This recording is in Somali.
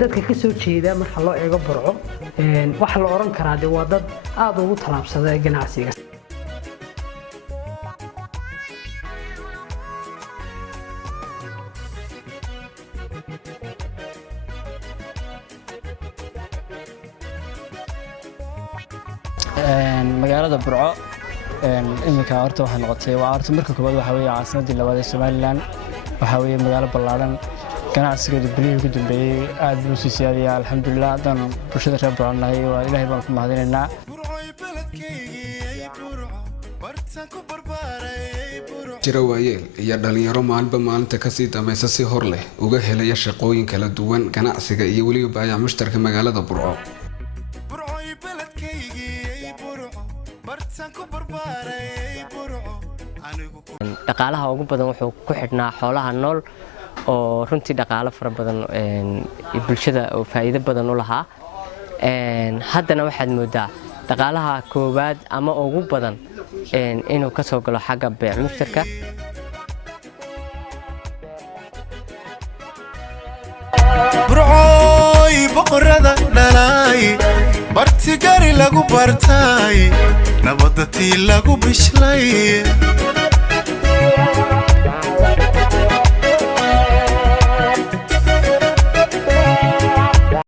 dadka ka soo jeeda marka loo eego Burco waxa la oran karaa de waa dad aad ugu talaabsaday ganacsiga magaalada Burco imika horta waxa noqotay waa arrin marka koobaad waxa weeye caasimadii labaad ee Soomaaliland waxa weeye magaalo ballaaran ganacsiga bilihii ugu dambeeyay aad buu sii siyaadiyay alxamdulillah hadan bulshada reer Burco nahay waa Ilaahay baan ku mahadinaynaa jira waayeel iyo dhalinyaro maalinba maalinta ka sii dameysa si hor leh uga helaya shaqooyin kala duwan ganacsiga iyo waliba baayac mushtarka magaalada Burco dhaqaalaha ugu badan wuxuu ku xidhnaa xoolaha nool oo runtii dhaqaale fara badan bulshada oo faa'iido badan u lahaa haddana waxaad moodaa dhaqaalaha koobaad ama ugu badan inuu ka soo galo xagga beec mushtarka Burcoy boqorada dhalay bartigari lagu bartay nabadati lagu bishlay